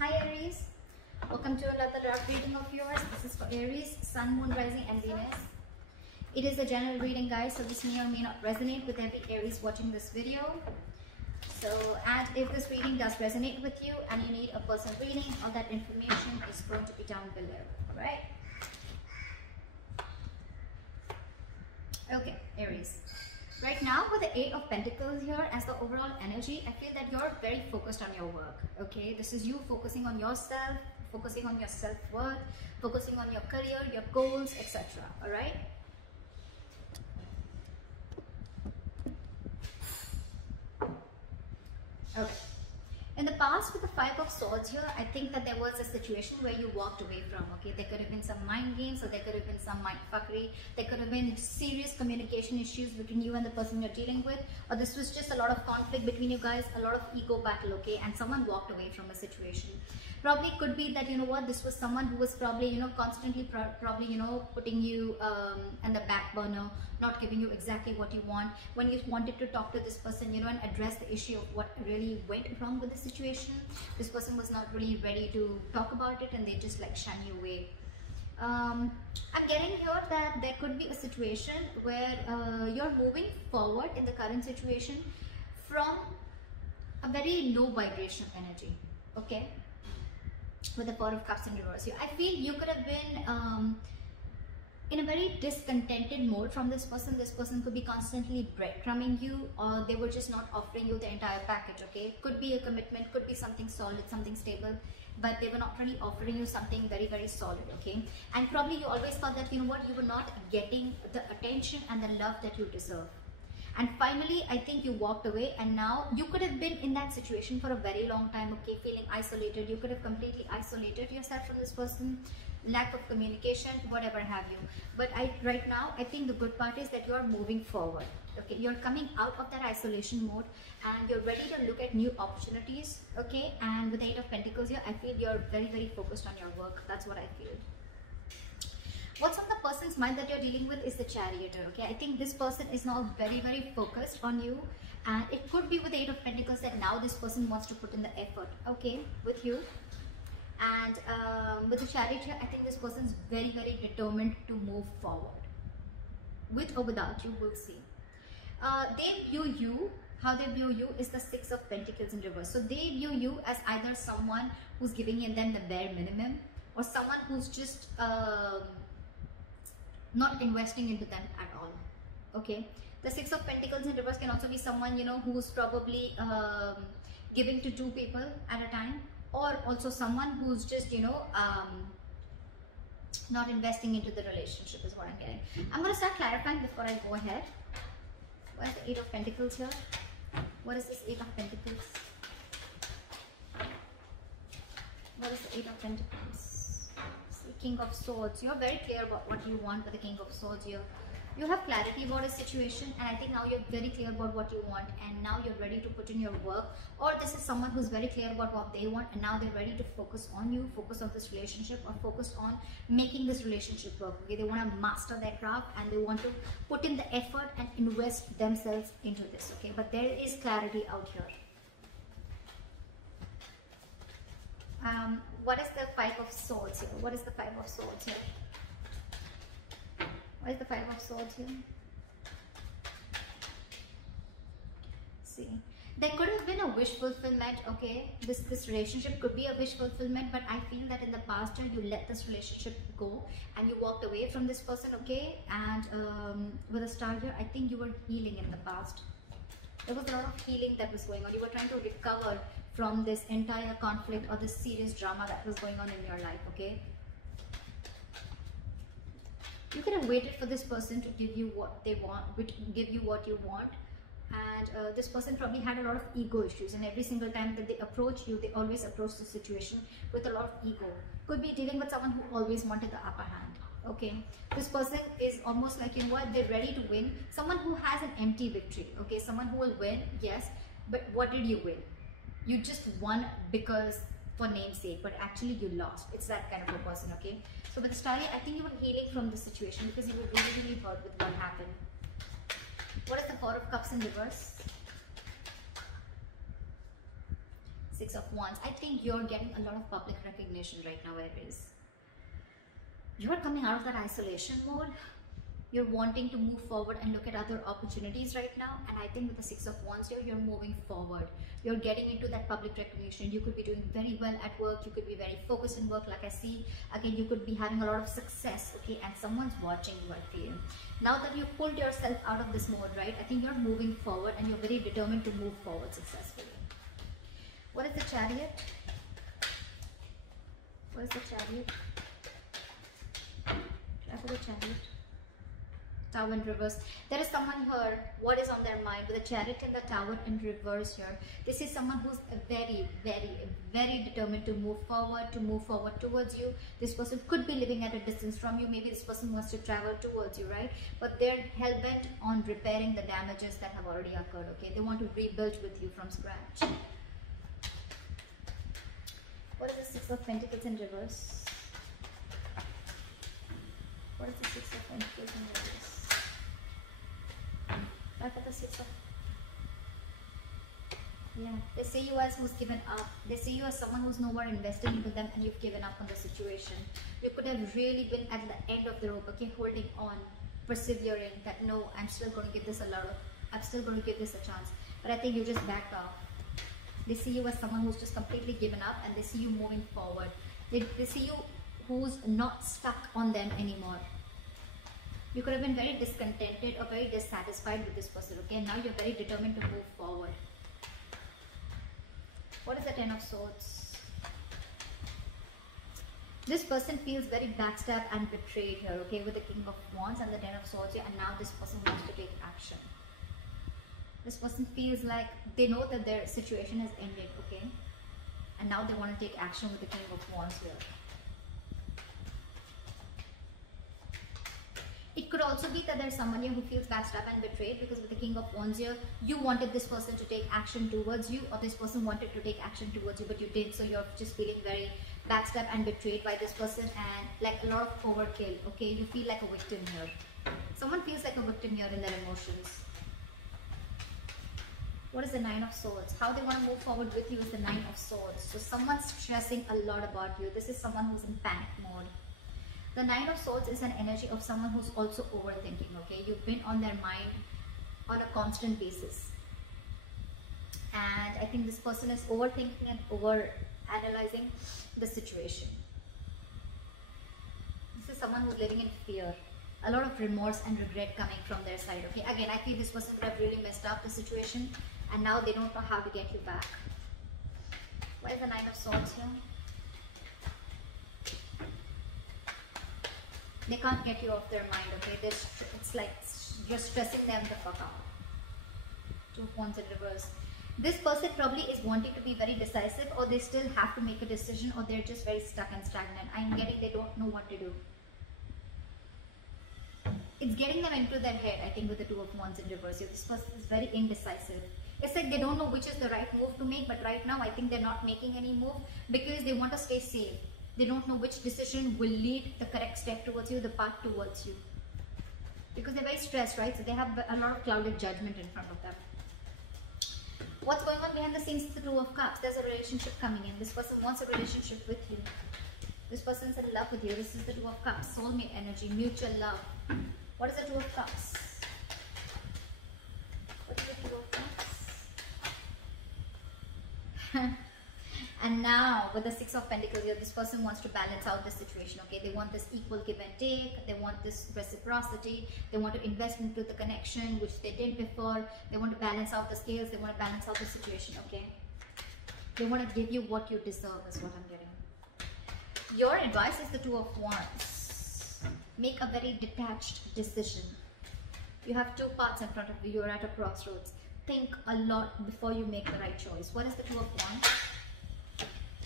Hi Aries, welcome to another love reading of yours. This is for Aries, Sun, Moon, Rising and Venus. It is a general reading, guys, so this may or may not resonate with every Aries watching this video. So, and if this reading does resonate with you and you need a personal reading, all that information is going to be down below, alright? Okay, Aries. Right now with the Eight of Pentacles here as the overall energy, I feel that you're very focused on your work, okay? This is you focusing on yourself, focusing on your self-worth, focusing on your career, your goals, etc. Alright? Okay. In the past with the Five of Swords here, I think that there was a situation where you walked away from, okay? There could have been some mind games or there could have been some mind fuckery. There could have been serious communication issues between you and the person you're dealing with. Or this was just a lot of conflict between you guys, a lot of ego battle, okay? And someone walked away from a situation. Probably could be that, you know what, this was someone who was probably, you know, constantly probably, you know, putting you in the back burner, not giving you exactly what you want. When you wanted to talk to this person, you know, and address the issue of what really went wrong with the situation, this person was not really ready to talk about it and they just like shun you away. I'm getting here that there could be a situation where you're moving forward in the current situation from a very low vibration energy, okay? With the Four of Cups in reverse here, I feel you could have been in a very discontented mode from this person. This person could be constantly breadcrumbing you, or they were just not offering you the entire package, okay? Could be a commitment, could be something solid, something stable, but they were not really offering you something very, very solid, okay? And probably you always thought that, you know what, you were not getting the attention and the love that you deserve. And finally, I think you walked away, and now you could have been in that situation for a very long time, okay, feeling isolated. You could have completely isolated yourself from this person, lack of communication, whatever have you. But right now, I think the good part is that you are moving forward, okay? You're coming out of that isolation mode and you're ready to look at new opportunities, okay? And with the Eight of Pentacles here, I feel you're very, very focused on your work. That's what I feel. What's on the person's mind that you're dealing with is the Chariot, okay? I think this person is now very, very focused on you, and it could be with the Eight of Pentacles that now this person wants to put in the effort, okay, with you. And with the Chariot here, I think this person is very, very determined to move forward. With or without you, we'll see. They view you, how they view you is the Six of Pentacles in reverse. So they view you as either someone who's giving them the bare minimum, or someone who's just not investing into them at all, okay? The Six of Pentacles in reverse can also be someone, you know, who's probably giving to two people at a time, or also someone who's just, you know, not investing into the relationship is what I'm getting. I'm going to start clarifying before I go ahead. What is the Eight of Pentacles here? What is this Eight of Pentacles? What is the Eight of Pentacles? King of Swords. You're very clear about what you want with the King of Swords here. You have clarity about a situation, and I think now you're very clear about what you want, and now you're ready to put in your work. Or this is someone who's very clear about what they want, and now they're ready to focus on you, focus on this relationship, or focus on making this relationship work, okay? They want to master their craft and they want to put in the effort and invest themselves into this, okay? But there is clarity out here. What is the Five of Swords here? What is the Five of Swords here? What is the Five of Swords here? See, there could have been a wish fulfillment, okay? This relationship could be a wish fulfillment, but I feel that in the past year you let this relationship go and you walked away from this person, okay? And with a star here, I think you were healing in the past. There was a lot of healing that was going on. You were trying to recover from this entire conflict or this serious drama that was going on in your life, okay? You could have waited for this person to give you what they want, give you what you want. And this person probably had a lot of ego issues, and every single time that they approach you, they always approach the situation with a lot of ego. Could be dealing with someone who always wanted the upper hand, okay? This person is almost like, you know what, they're ready to win. Someone who has an empty victory, okay? Someone who will win, yes, but what did you win? You just won because for namesake, but actually you lost. It's that kind of a person, okay? So with the Star, I think you were healing from the situation because you were really, really hurt with what happened. What is the Four of Cups in reverse? Six of Wands. I think you're getting a lot of public recognition right now, Aries. You're coming out of that isolation mode. You're wanting to move forward and look at other opportunities right now. And I think with the Six of Wands here, you're moving forward. You're getting into that public recognition. You could be doing very well at work. You could be very focused in work, like I see. Again, you could be having a lot of success, okay? And someone's watching you, I feel. Now that you've pulled yourself out of this mode, right? I think you're moving forward and you're very determined to move forward successfully. What is the Chariot? What is the Chariot? Try for the Chariot. Tower in reverse. There is someone here, what is on their mind with the Chariot and the Tower in reverse here. This is someone who's very, very, very determined to move forward towards you. This person could be living at a distance from you. Maybe this person wants to travel towards you, right? But they're hell-bent on repairing the damages that have already occurred, okay? They want to rebuild with you from scratch. What is the Six of Pentacles in reverse? What is the Six of Pentacles in reverse? Back at the Six of... Yeah, they say you as who's given up. They say you as someone who's no more invested into them and you've given up on the situation. You could have really been at the end of the rope, okay, holding on, persevering, that no, I'm still going to give this I'm still going to give this a chance. But I think you just backed off. They see you as someone who's just completely given up and they see you moving forward. They see you who's not stuck on them anymore. You could have been very discontented or very dissatisfied with this person, okay? Now you're very determined to move forward. What is the Ten of Swords? This person feels very backstabbed and betrayed here, okay? With the King of Wands and the Ten of Swords here, and now this person wants to take action. This person feels like they know that their situation has ended, okay? And now they want to take action with the King of Wands here. It could also be that there's someone here who feels backstabbed and betrayed, because with the King of Wands here, you wanted this person to take action towards you, or this person wanted to take action towards you, but you did, so you're just feeling very backstabbed and betrayed by this person, and like a lot of overkill, okay? You feel like a victim here. Someone feels like a victim here in their emotions. What is the Nine of Swords? How they want to move forward with you is the Nine of Swords. So someone's stressing a lot about you. This is someone who's in panic mode. The Nine of Swords is an energy of someone who's also overthinking, okay? You've been on their mind on a constant basis. And I think this person is overthinking and over-analyzing the situation. This is someone who's living in fear. A lot of remorse and regret coming from their side, okay? Again, I feel this person could have really messed up the situation and now they don't know how to get you back. What is the Nine of Swords here? They can't get you off their mind, okay? It's like you're stressing them the fuck out. Two of Wands in reverse. This person probably is wanting to be very decisive, or they still have to make a decision, or they're just very stuck and stagnant. I'm getting they don't know what to do. It's getting them into their head, I think, with the Two of Wands in reverse. This person is very indecisive. It's like they don't know which is the right move to make, but right now I think they're not making any move because they want to stay safe. They don't know which decision will lead the correct step towards you, the path towards you. Because they're very stressed, right? So they have a lot of clouded judgment in front of them. What's going on behind the scenes is the Two of Cups. There's a relationship coming in. This person wants a relationship with you. This person's in love with you. This is the Two of Cups. Soulmate energy, mutual love. What is the Two of Cups? What is the Two of Cups? And now with the Six of Pentacles here, this person wants to balance out the situation, okay? They want this equal give and take. They want this reciprocity. They want to invest into the connection, which they did before. They want to balance out the scales. They want to balance out the situation, okay? They want to give you what you deserve is what I'm getting. Your advice is the Two of Wands. Make a very detached decision. You have two paths in front of you. You're at a crossroads. Think a lot before you make the right choice. What is the Two of Wands?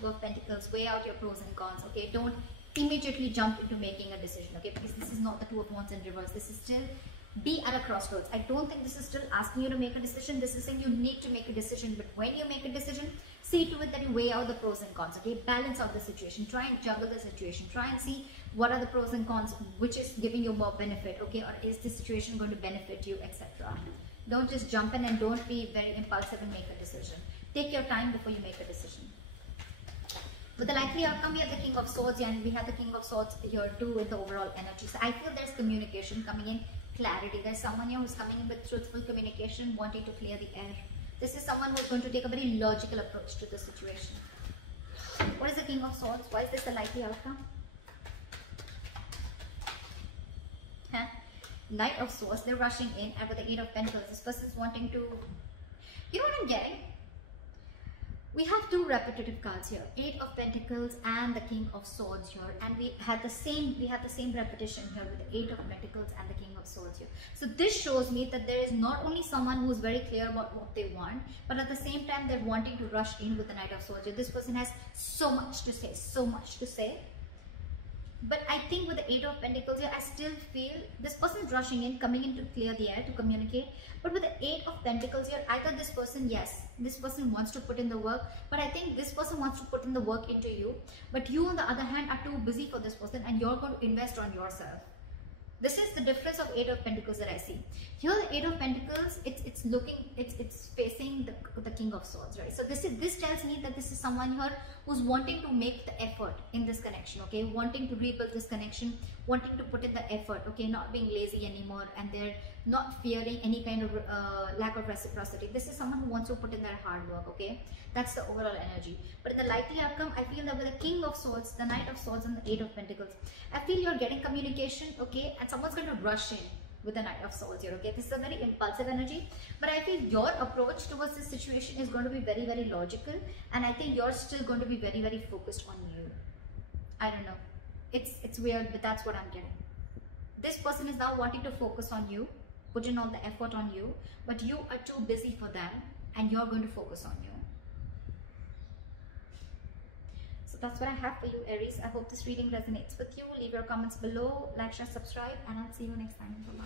Two of Pentacles. Weigh out your pros and cons, okay? Don't immediately jump into making a decision, okay? Because this is not the Two of Wands in reverse. This is still be at a crossroads. I don't think this is still asking you to make a decision. This is saying you need to make a decision. But when you make a decision, see to it that you weigh out the pros and cons, okay? Balance out the situation. Try and juggle the situation. Try and see what are the pros and cons, which is giving you more benefit, okay? Or is this situation going to benefit you, etc. Don't just jump in and don't be very impulsive and make a decision. Take your time before you make a decision. With the likely outcome, we have the King of Swords and we have the King of Swords here too with the overall energy. So I feel there's communication coming in, clarity. There's someone here who's coming in with truthful communication, wanting to clear the air. This is someone who's going to take a very logical approach to the situation. What is the King of Swords? Why is this a likely outcome? Huh? Knight of Swords, they're rushing in, and with the Eight of Pentacles, this person's wanting to, you know what I'm getting? We have two repetitive cards here, Eight of Pentacles and the King of Swords here, and we have the same repetition here with the Eight of Pentacles and the King of Swords here. So this shows me that there is not only someone who's very clear about what they want, but at the same time they're wanting to rush in with the Knight of Swords here. This person has so much to say, so much to say. But I think with the Eight of Pentacles here, I still feel this person is rushing in, coming in to clear the air, to communicate. But with the Eight of Pentacles here, either this person, yes, this person wants to put in the work, but I think this person wants to put in the work into you. But you, on the other hand, are too busy for this person and you're going to invest on yourself. This is the difference of Eight of Pentacles that I see. Here, the Eight of Pentacles, it's facing the King of Swords, right? So this tells me that this is someone here who's wanting to make the effort in this connection, okay? Wanting to rebuild this connection, wanting to put in the effort, okay? Not being lazy anymore, and they're not fearing any kind of lack of reciprocity. This is someone who wants to put in their hard work, okay? That's the overall energy. But in the likely outcome, I feel that with the King of Swords, the Knight of Swords, and the Eight of Pentacles, I feel you're getting communication, okay? And someone's going to rush in with the Knight of Swords here, okay? This is a very impulsive energy, but I feel your approach towards this situation is going to be very, very logical, and I think you're still going to be very, very focused on you. I don't know. It's weird, but that's what I'm getting. This person is now wanting to focus on you, put in all the effort on you, but you are too busy for them, and you're going to focus on you. So that's what I have for you, Aries. I hope this reading resonates with you. Leave your comments below, like, share, subscribe, and I'll see you next time. Bye-bye.